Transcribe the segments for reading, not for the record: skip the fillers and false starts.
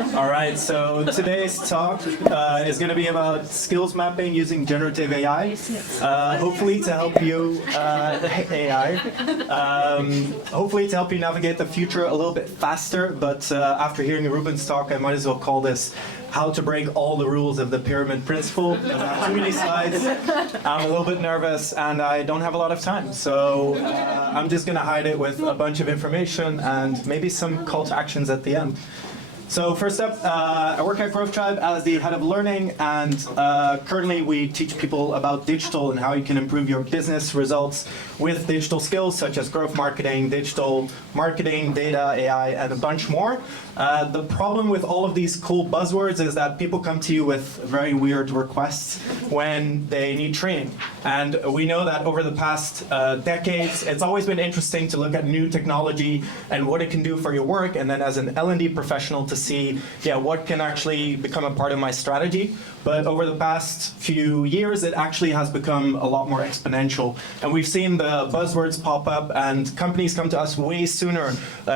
All right, so today's talk is going to be about skills mapping using generative AI. Hopefully to help you, AI, hopefully to help you navigate the future a little bit faster. But after hearing Ruben's talk, I might as well call this how to break all the rules of the pyramid principle. I have too many slides, I'm a little bit nervous, and I don't have a lot of time. So I'm just going to hide it with a bunch of information and maybe some call to actions at the end. So first up, I work at Growth Tribe as the head of learning, and currently we teach people about digital and how you can improve your business results with digital skills such as growth marketing, digital marketing, data, AI, and a bunch more. The problem with all of these cool buzzwords is that people come to you with very weird requests when they need training. And we know that over the past decades, it's always been interesting to look at new technology and what it can do for your work, and then as an L&D professional to see, what can actually become a part of my strategy. But over the past few years, it actually has become a lot more exponential. And we've seen the buzzwords pop up, and companies come to us way sooner,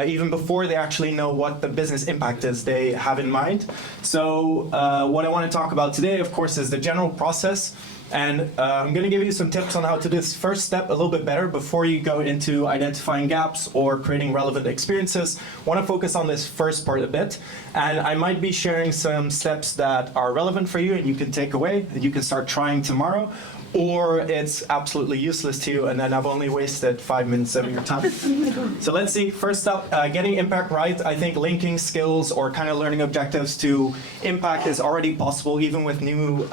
even before they actually know what the business impact is they have in mind. So what I want to talk about today, of course, is the general process. And I'm going to give you some tips on how to do this first step a little bit better before you go into identifying gaps or creating relevant experiences. I want to focus on this first part a bit. And I might be sharing some steps that are relevant for you and you can take away, that you can start trying tomorrow. Or it's absolutely useless to you, and then I've only wasted 5 minutes of your time. So let's see. First up, getting impact right. I think linking skills or kind of learning objectives to impact is already possible, even with new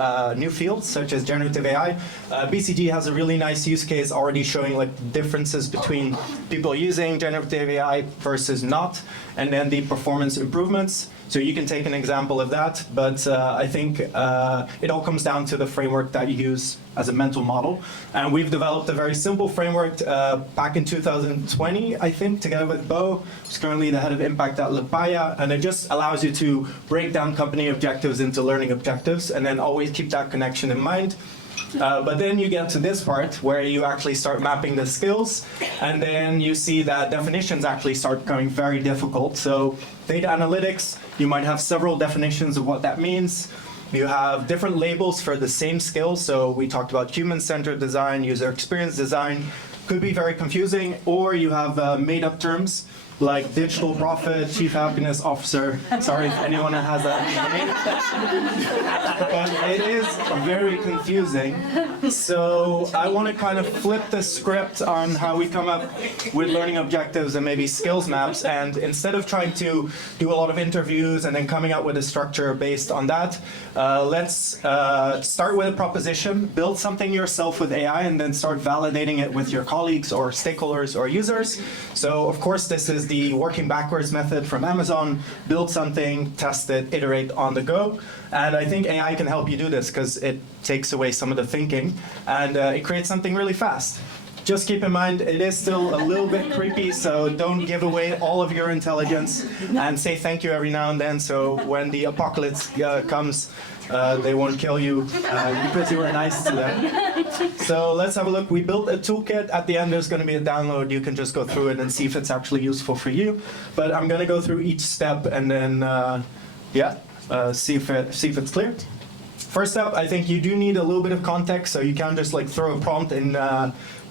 fields such as generative AI. BCG has a really nice use case already showing like differences between people using generative AI versus not, and then the performance improvements. So you can take an example of that, but I think it all comes down to the framework that you use as a mental model. And we've developed a very simple framework back in 2020, I think, together with Bo, who's currently the head of impact at Lapaya, and it just allows you to break down company objectives into learning objectives, and then always keep that connection in mind. But then you get to this part where you actually start mapping the skills, and then you see that definitions actually start becoming very difficult. So data analytics, you might have several definitions of what that means. You have different labels for the same skill. So we talked about human-centered design, user experience design. Could be very confusing. Or you have made-up terms like digital prophet, chief happiness officer. Sorry if anyone has that name. But it is very confusing. So I want to kind of flip the script on how we come up with learning objectives and maybe skills maps. And instead of trying to do a lot of interviews and then coming up with a structure based on that, let's start with a proposition, build something yourself with AI, and then start validating it with your colleagues or stakeholders or users. So of course, this is the working backwards method from Amazon. Build something, test it, iterate on the go. And I think AI can help you do this because it takes away some of the thinking and it creates something really fast. Just keep in mind, it is still a little bit creepy, so don't give away all of your intelligence, and say thank you every now and then, so when the apocalypse comes, they won't kill you because you were nice to them. So let's have a look. We built a toolkit. At the end, there's going to be a download. You can just go through it and see if it's actually useful for you. But I'm going to go through each step and then, see if it's clear. First up, I think you do need a little bit of context, so you can't just like throw a prompt in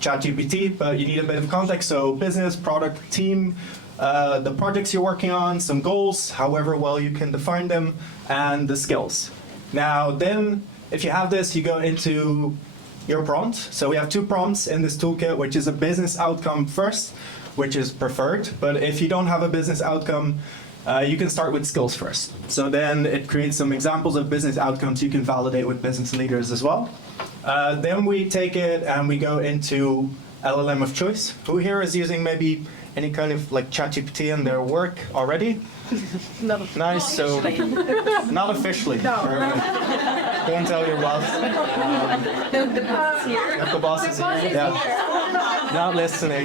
ChatGPT, but you need a bit of context. So business, product, team, the projects you're working on, some goals, however well you can define them, and the skills. Now then, if you have this, you go into your prompt. So we have 2 prompts in this toolkit, which is a business outcome first, which is preferred. But if you don't have a business outcome, you can start with skills first. So then it creates some examples of business outcomes you can validate with business leaders as well. Then we take it and we go into LLM of choice. Who here is using maybe any kind of like ChatGPT in their work already? No. Nice. So not officially. No. Don't tell your boss. The boss is here. The boss is here. Yeah. Not listening.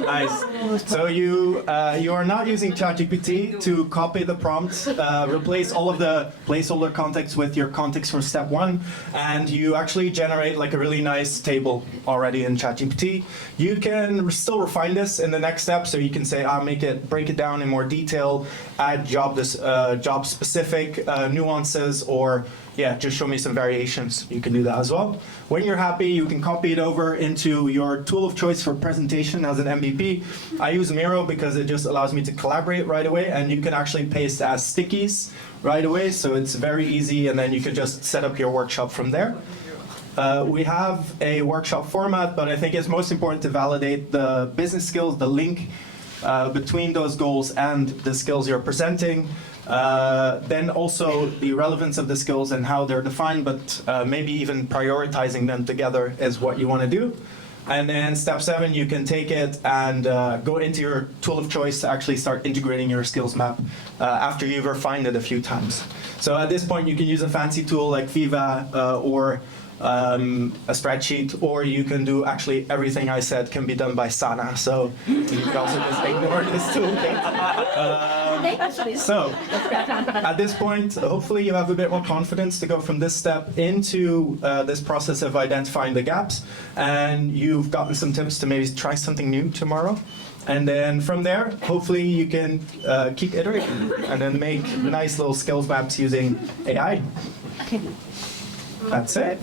Nice. So you are not using ChatGPT to copy the prompts, replace all of the placeholder context with your context from step 1, and you actually generate like a really nice table already in ChatGPT. You can still refine this in the next step, so you can say, break it down in more detail, add job specific nuances, or just show me some variations. You can do that as well. When you're happy, you can copy it over into your tool of choice for presentation as an MVP. I use Miro because it just allows me to collaborate right away, and you can actually paste as stickies right away, so it's very easy, and then you can just set up your workshop from there. We have a workshop format, but I think it's most important to validate the business skills, the link between those goals and the skills you're presenting. Then also the relevance of the skills and how they're defined, but maybe even prioritizing them together is what you want to do. And then step 7, you can take it and go into your tool of choice to actually start integrating your skills map after you've refined it a few times. So at this point, you can use a fancy tool like Viva or a spreadsheet, or you can do actually everything I said can be done by Sana. So you can also just ignore this toolkit. So at this point, hopefully you have a bit more confidence to go from this step into this process of identifying the gaps, and you've gotten some tips to maybe try something new tomorrow. And then from there, hopefully you can keep iterating and then make nice little skills maps using AI. That's it.